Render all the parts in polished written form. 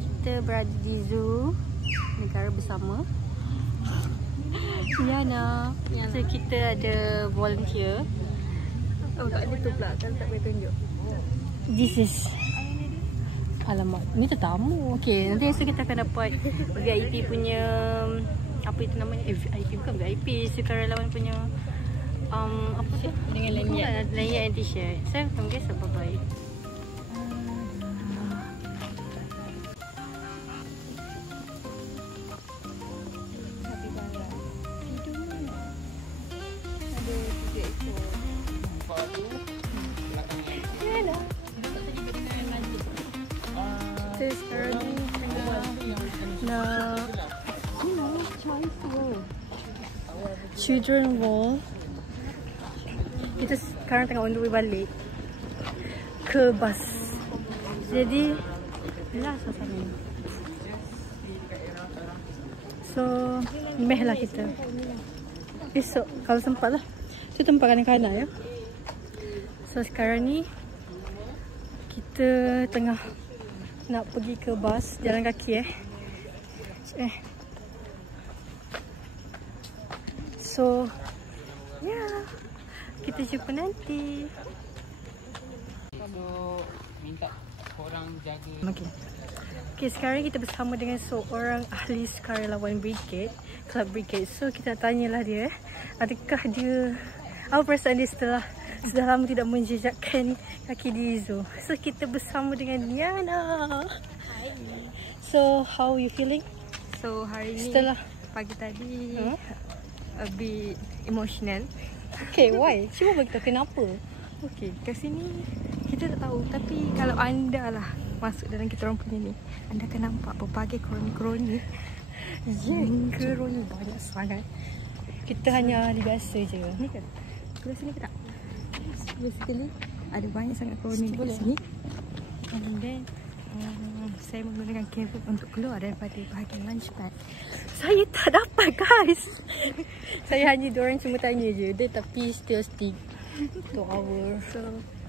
kita berada di zoo negara bersama. Yana. So kita ada volunteer. Oh, tak ada tu pula. Kan tak boleh tunjuk. This is... Alamak, ni tetamu. Okay, nanti esok kita akan dapat VIP punya... Apa itu namanya? VIP bukan VIP. Sukarelawan punya... apa tu? Dengan lanyard. Lanyard and t-shirt. So, terima kasih. Bye-bye. Kita sekarang ni nak Children Wall. Kita sekarang tengah on the way balik ke bas. Jadi inilah suasana. So meh lah kita. Esok kalau sempat lah. Itu tempat kanak-kanak ya. So sekarang ni kita tengah nak pergi ke bas, jalan kaki So yeah, kita jumpa nanti. Kalau minta korang jaga. Okay, sekarang kita bersama dengan seorang ahli sukarelawan brigade, Club Brigade. So kita tanyalah dia, adakah dia, apa perasaan dia setelah sudah lama tidak menjejakkan kaki di zoo. So kita bersama dengan Yana. Hi. So how you feeling? So hari ni Setelah pagi tadi a bit emotional. Okay, why? Cuba beritahu kenapa. Okay, kat sini kita tak tahu. Tapi kalau anda lah masuk dalam kita orang punya ni, anda akan nampak berbagai kroni-kroni. Kroni banyak sangat. Kita hanya biasa je. Ni kan? Sebelah sini ke tak? Basically ada banyak sangat kroni di sini. And then saya menggunakan kabel untuk keluar daripada bahagian launchpad. Saya tak dapat guys. Saya hanya diorang cuma tanya je dia, tapi still stick to our. So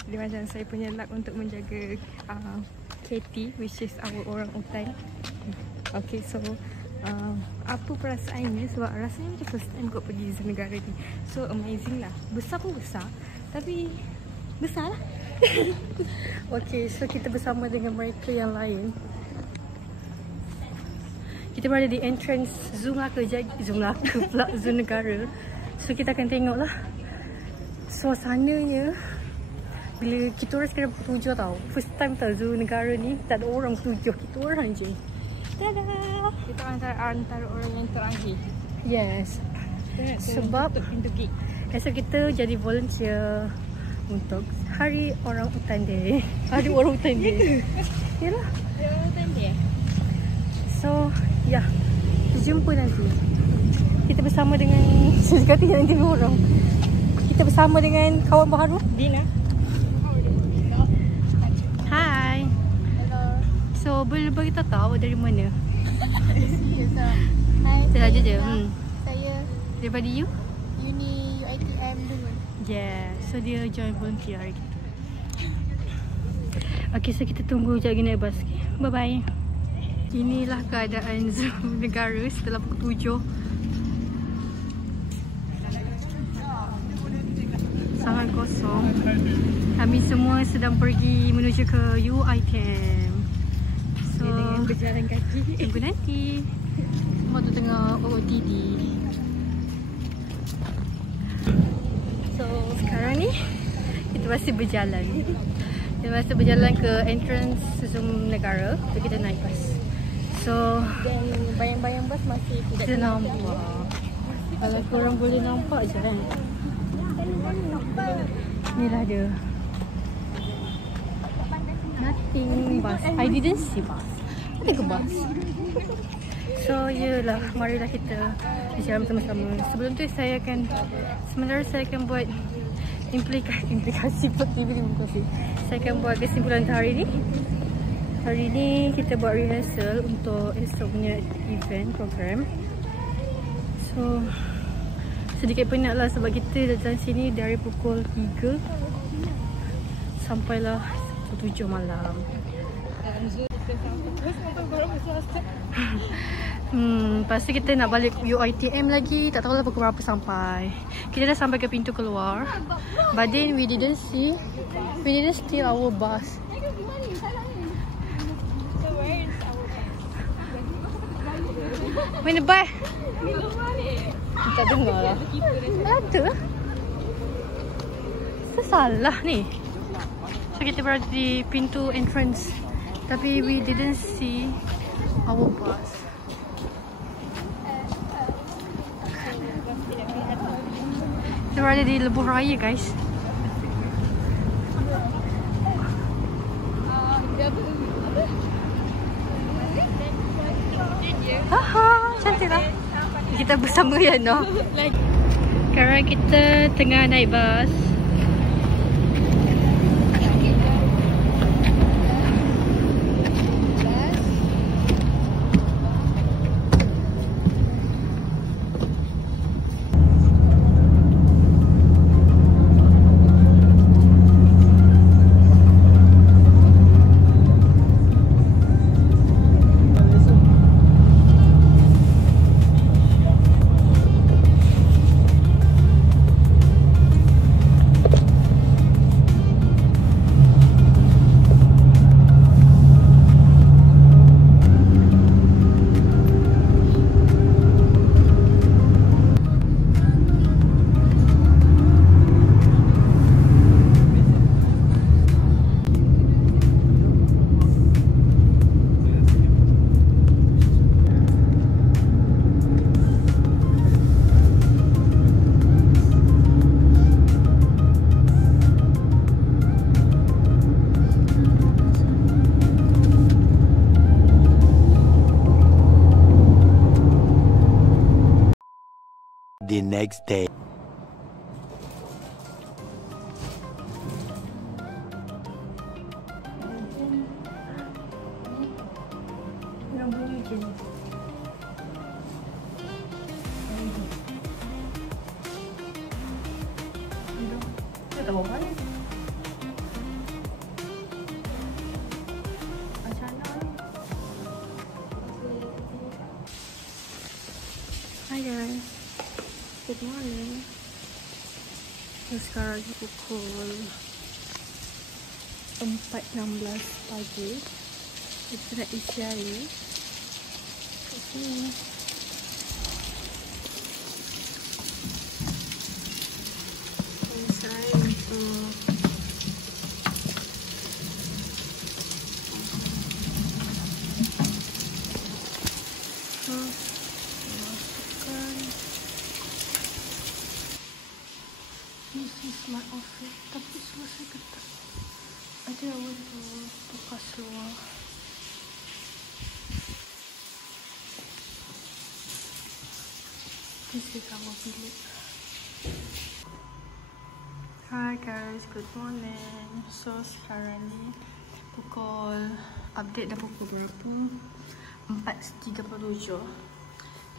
dia macam saya punya luck untuk menjaga Katie, which is our orang utan. Okay, so apa perasaannya, sebab rasanya macam first time kot pergi zoo negara ni. So amazing lah. Besar pun besar, tapi besar lah. Okay, so kita bersama dengan mereka yang lain. Kita berada di entrance Zoo Melaka. Zoo Melaka pula, Zoo Negara. So kita akan tengok lah suasananya. Bila kita orang sekarang pukul 7 tau. First time tau Zoo Negara ni tak ada orang 7, kita orang je. Dadah. Kita antara orang yang terakhir. Yes. Sebab pintu gate. esok kita jadi volunteer untuk Hari Orang Utan Day. Hari Orang Utan Day. Yalah. Hari Orang Utan Day. So, ya. Jumpa nanti. Kita bersama dengan sesuatu yang nanti orang. Kita bersama dengan kawan baru, Dina. Hai. Hello. So, boleh beritahu tahu dari mana? Hai, Saya aja je. saya Daripada you? Uni UiTM dulu. Yeah. So, dia join volunteer hari kita. Okay, so kita tunggu sekejap lagi naik bas. Bye-bye. Inilah keadaan Zoo Negara setelah pukul 7. Sangat kosong. Kami semua sedang pergi menuju ke UiTM. So, Dengan berjalan kaki. tunggu nanti. Semua tu tengah OOTD. So, sekarang ni kita masih berjalan. Kita masih berjalan ke entrance Zoo Negara. So, kita naik bas. So, Dan bayang-bayang bas masih tidak kita nampak. Kalau korang boleh nampak je kan. Inilah dia. Nothing bus. I didn't see bus. Ada ke bus? So, yelah. Marilah kita berjalan bersama-sama. Sebelum tu sementara saya akan buat implikasi. Saya akan buat kesimpulan untuk hari ni. Hari ni kita buat rehearsal untuk esok punya event program. So, sedikit penat lah sebab kita datang sini dari pukul 3 sampailah pukul 7 malam. Zoo Lepas tu kita nak balik UiTM lagi. Tak tahu lah pukul berapa sampai. Kita dah sampai ke pintu keluar. But then we didn't steal our bus. Mana bus? Tak dengar lah. Ada. Salah ni. So kita berada di pintu entrance. Tapi we didn't see our bus. Kita berada di Lebuh Raya, guys. Haha, cantik lah. Kita bersama Yana. Sekarang kita tengah naik bas. The next day. Hi guys, good morning. Sekarang pukul 4.16 pagi. Kita nak isi air kat sini. Isi air untuk smart office, tapi selesai ke tak? Ada awal tu bekas luar. This is our bilik. Hi guys, good morning. So sekarang ni pukul update dah pukul berapa? 4.37.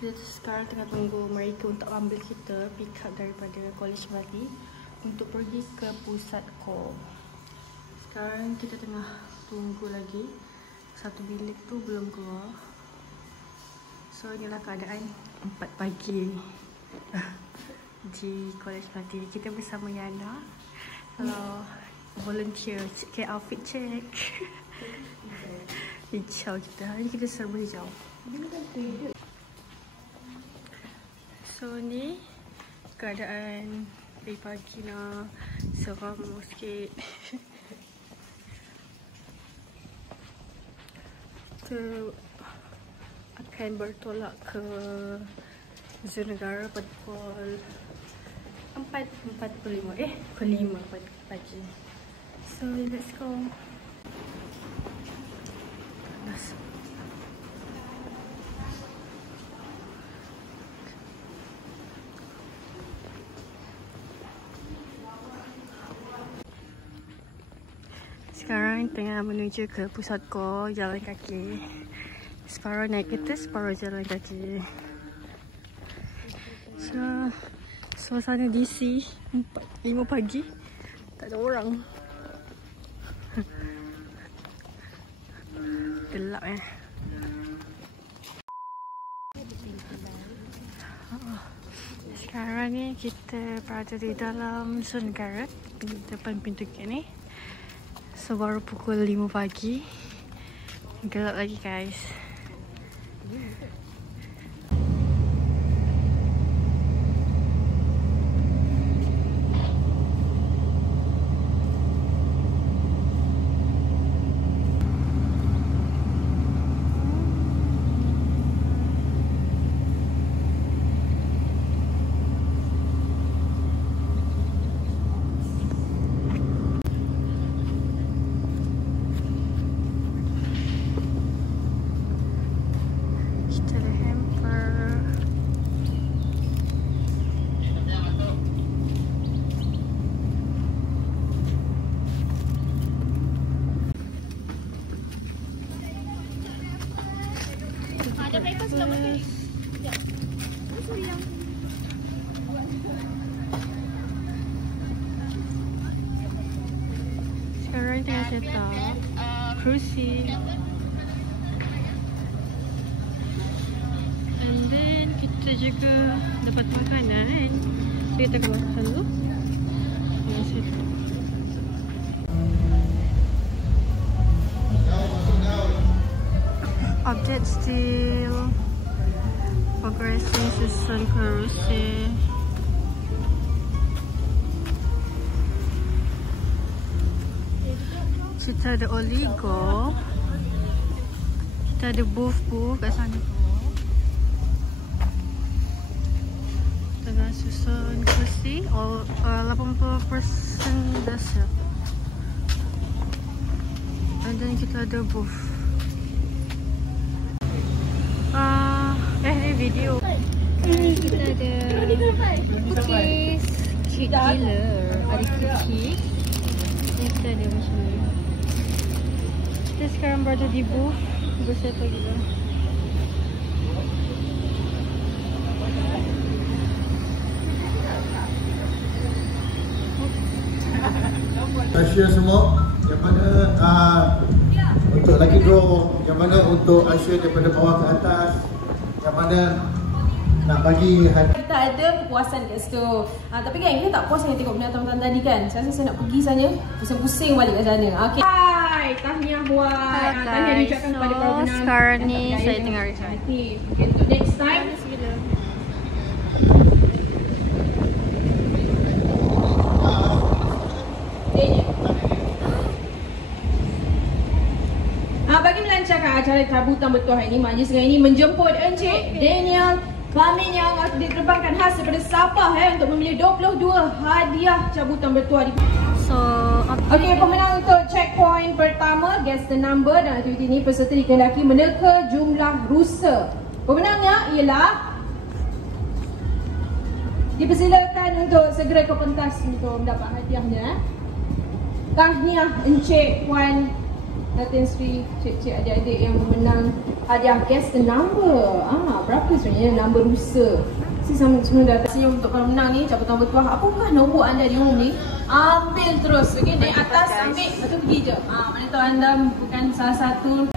Kita sekarang tengah tunggu mereka untuk ambil kita pick up daripada College Melati untuk pergi ke pusat call. Sekarang kita tengah tunggu lagi. Satu bilik tu belum keluar. So inilah keadaan 4 pagi di College Melati. Kita bersama Yana. Kalau volunteer check outfit check. Hijau kita. Hari ni kita serba hijau. So ni keadaan dari pagi nak seram sikit. Kita akan bertolak ke Zoo Negara pada pukul 4.45 pukul 5 pagi. So let's go. Panas. Sekarang tengah menuju ke pusat ko, jalan kaki. Separuh naik kereta, separuh jalan kaki. So, suasana DC 4-5 pagi, tak ada orang. Gelap Sekarang ni kita berada di dalam Zoo Negara, depan pintu gate ni. So baru pukul 5 pagi. Gelap lagi guys. Sekarang tengah set up kerusi, and then kita juga dapat makanan. So kita ke bawah sana dulu. Tengah set up. Update still progressing susun kerusi. Kita ada Oligo. Kita ada booth kat sana tu. Tengah susun kerusi. 80% dah siap. And then kita ada booth. Ni video. Ini kita ada cookies. Cute gila. Ada cookies. Ni kita ada macam ni. Kita sekarang berada di booth. Bersettle gila. Asia semua, yang mana untuk lagi draw, yang mana untuk Asia daripada bawah ke atas, yang mana nak bagi kita ada kepuasan kat situ. Tapi kan kita tak puas hanya tengok binatang tadi kan. Saya rasa saya nak pergi saja, pusing-pusing balik kat sana. Okey. Hai, tahniah buat. Tahniah diucapkan kepada para penonton. Sekarang ni saya tengah record. Okay, untuk next time bagi melancarkan acara cabutan bertuah ini, majlis sekarang ini menjemput Encik Daniel Bamin yang akan diterbangkan khas daripada Sabah untuk memilih 22 hadiah cabutan bertuah di. So, okey, pemenang untuk checkpoint pertama, guess the number, dan aktiviti ini peserta dikehendaki meneka jumlah rusa. Pemenangnya ialah dipersilakan untuk segera ke pentas untuk mendapat hadiahnya. Tahniah Encik, Puan, Datin Sri, cik-cik, adik-adik yang menang hadiah guess the number. Berapa sebenarnya number rusa? Semua dah senyum untuk para menang ni, cabutan bertuah. Apakah nombor anda di rumah ni? Ambil terus. Okey, naik atas, ambil, lepas tu pergi je. Mana tahu anda bukan salah satu.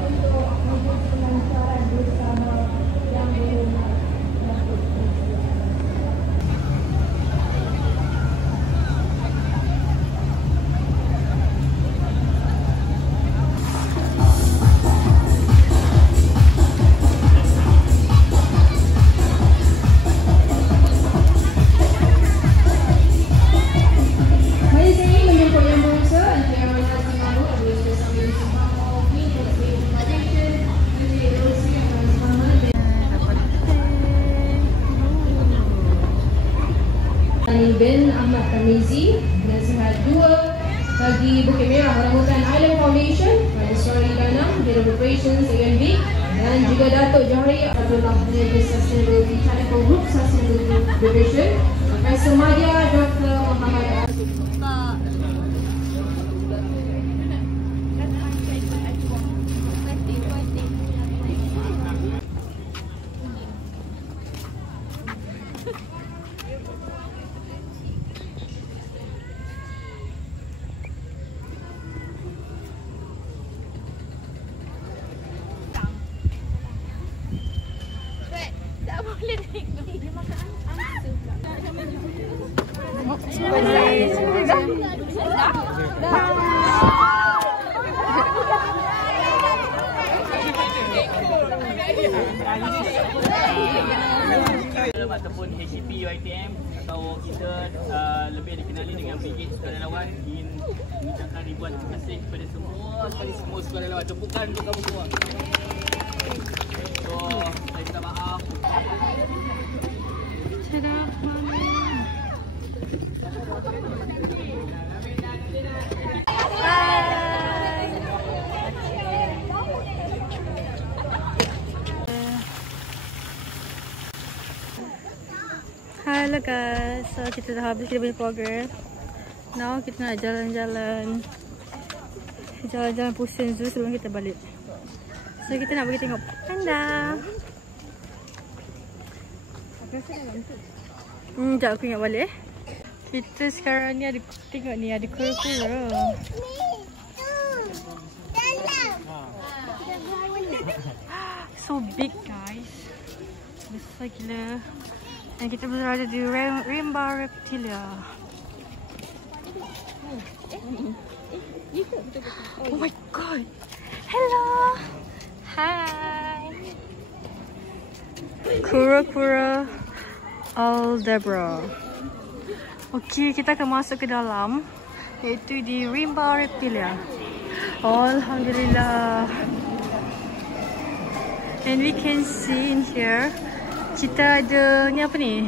Ben Ahmad Tamizi, nasihat 2 bagi Bukit Merah Orangutan Island Foundation, Pada Story Danam, Head of Operations ANB, dan juga Datuk Jahari Abdullah Manager Sustainability Technical Group Sustainability Division, Profesor Madya Dr. Muhammad Ataupun HCP UiTM atau kita lebih dikenali dengan Brigade Sukarelawan ingin mengucapkan ribuan terima kasih kepada semua sukarelawan. Tepukan untuk kamu semua. So, saya minta maaf. Hello guys, so kita dah habis kita punya program. Now kita nak jalan-jalan Pusheng Zoo sebelum kita balik. So kita nak pergi tengok panda. Sekejap aku ingat balik. Kita sekarang ni ada, tengok ni ada kura-kura. So big guys, besar gila. Dan kita berada di Rimba Reptilia. Oh my god. Hello. Hi. Kura-kura Aldabra. Okey, kita akan masuk ke dalam, iaitu di Rimba Reptilia. Alhamdulillah. And we can see in here, kita ada ni apa ni?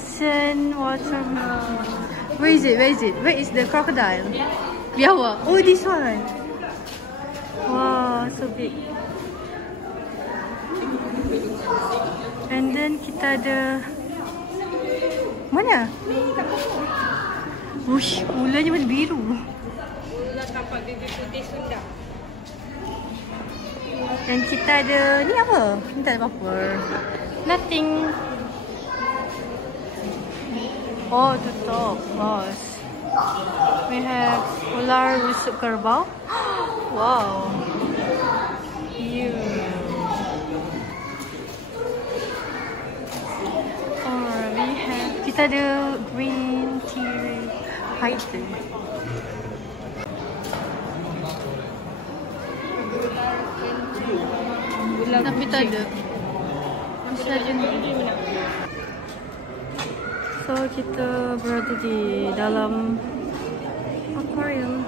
Sand water. Where is it? Where is the crocodile? Biawa. Oh, this one. Wow, so big. And then kita ada mana? Ush, ulanya warna biru. Ular tapak gigi putih Sunda. Dan kita ada ni apa? Ni tak ada apa-apa. Nothing. Oh, tutup. Bos. We have ular rusuk kerbau. Wow. You. Or we have, kita ada green tea python. Tapi tak ada. Masih ada ni. So kita berada di dalam aquarium.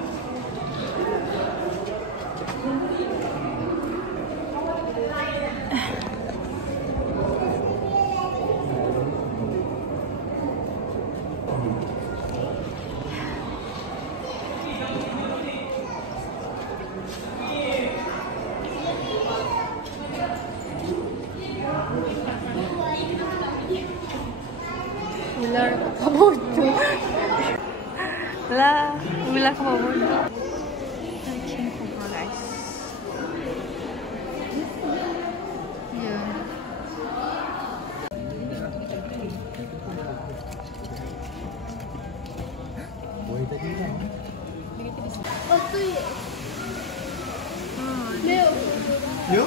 Ular kabodo. Lah, ular kabodo. Kucing kubur guys. Ya. Boleh tadi kan? Yo,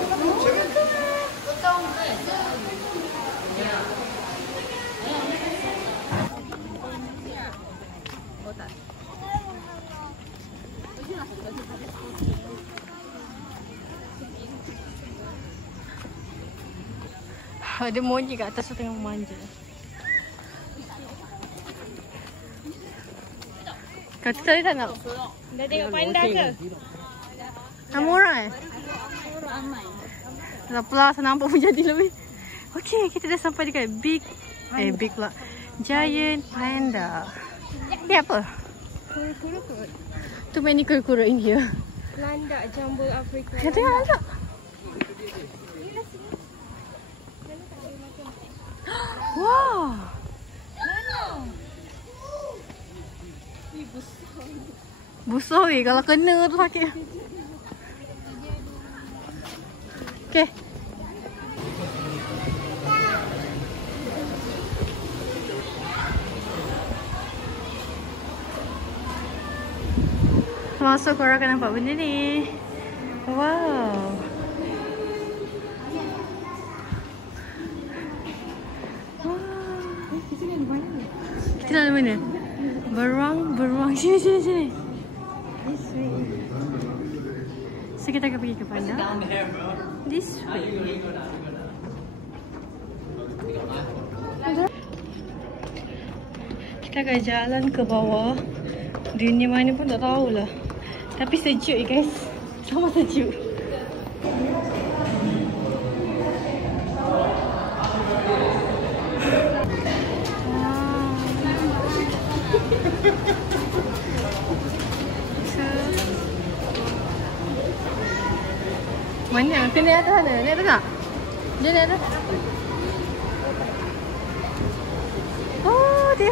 Ada monyi kat atas tu tengah manja. Kata tadi tak nak? Dah tengok panda ke? Ramai orang Ramai. Dah pula saya nampak pun jadi lebih. Okey, kita dah sampai dekat big pula. Giant panda. Ni apa? Kura-kura kot. Too many kura-kura in here. Landak jambul Afrika. Kita tengok landak. Wow. Busuk weh, kalau kena tu sakit. Okay. Masuk korang akan nampak benda ni. Wow. Kita nak mana? Beruang. Sini. This way. So kita akan pergi ke mana? This way. Kita akan jalan ke bawah. Dunia mana pun tak tahulah. Tapi sejuk guys. Sama sejuk. Mana? Kita naik atas sana. Naik atas tak? Dia naik atas. Oh, dia.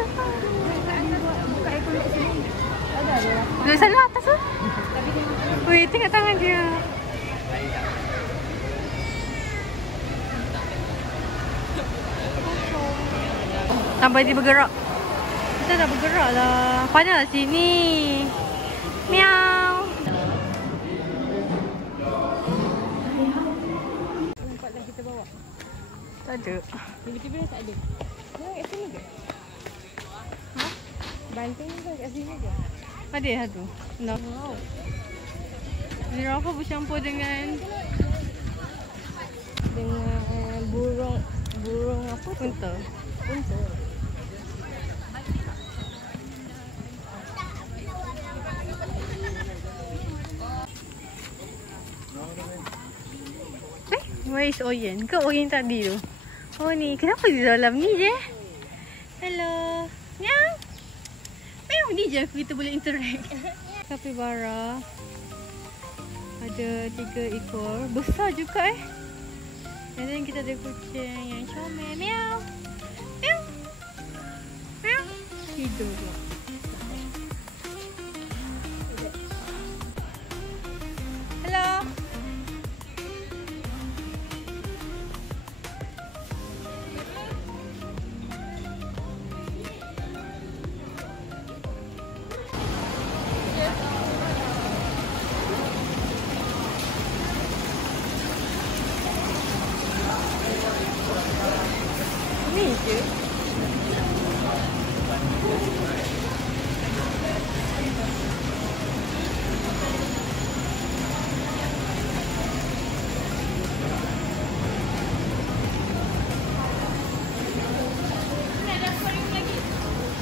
Buka aircon kat sini. Ada. Duduk sana atas tu. Weh, tengok tangan dia. Sampai dia bergerak. Kita dah bergerak lah. Panas sini. Miau. Nampaklah kita bawa. Tak ada. Bila-bila tak ada. Dia kat sini ke? Ha? Banting ke kat sini ke? Ada satu. No. Wow. Zirafa bercampur dengan burung apa tu? unta. Unta. Where is Oyen? Ke Oyen tadi tu? Oh ni, kenapa di dalam ni je? Hello. Miau. Miau, ni je kita boleh interact. Capybara. Ada 3 ekor. Besar juga And then kita ada kucing yang comel. Miau. Miau. Miau. Tidur pula. Hello. Ni je.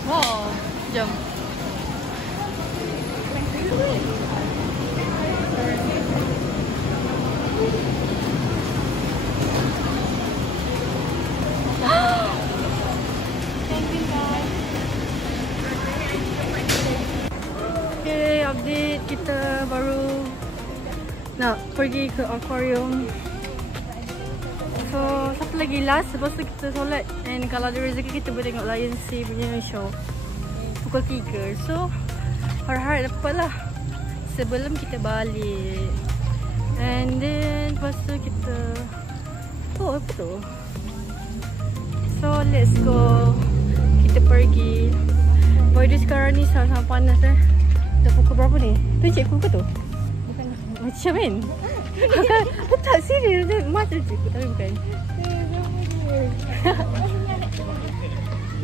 Wow, jom. Okay, update kita baru nak pergi ke aquarium. So, satu lagi last, lepas tu kita solat. And kalau ada rezeki kita boleh tengok Lion Sea punya show pukul 3. So, harap-harap dapat lah sebelum kita balik. And then, lepas tu kita oh, apa tu? So, let's go. Kita pergi. Boy, dia sekarang ni sangat panas Dah pukul berapa ni? Tu cikgu ke tu? Bukan. Macam kan? Tak serius. Macam cikgu tapi bukan.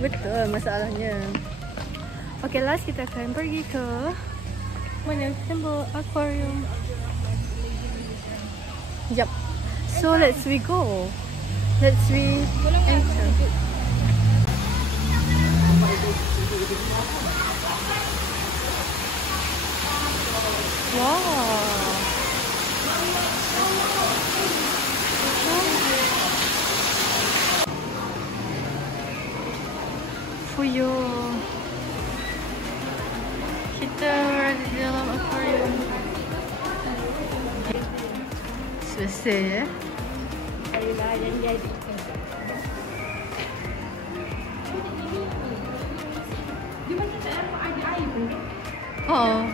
Betul masalahnya. Okay, last kita akan pergi ke mana? Tempat aquarium. Jap. So let's we go. Let's we enter. Wow. Fuyo. Kita berada di dalam aquarium. Selesai ya. Ayolah yang jadi. Dia macam tak ada air pun. Oh.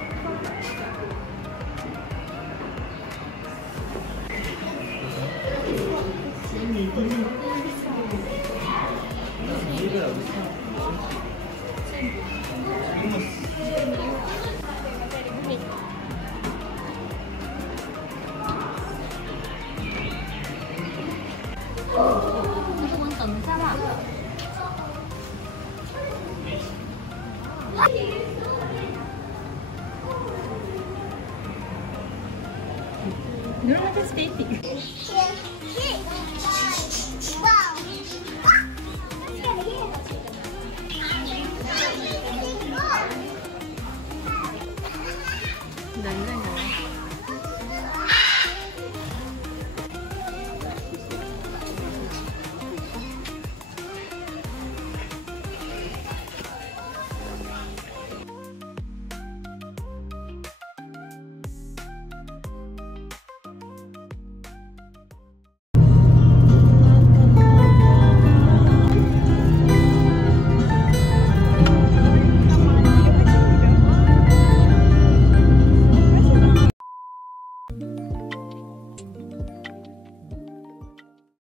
Diorang macam static.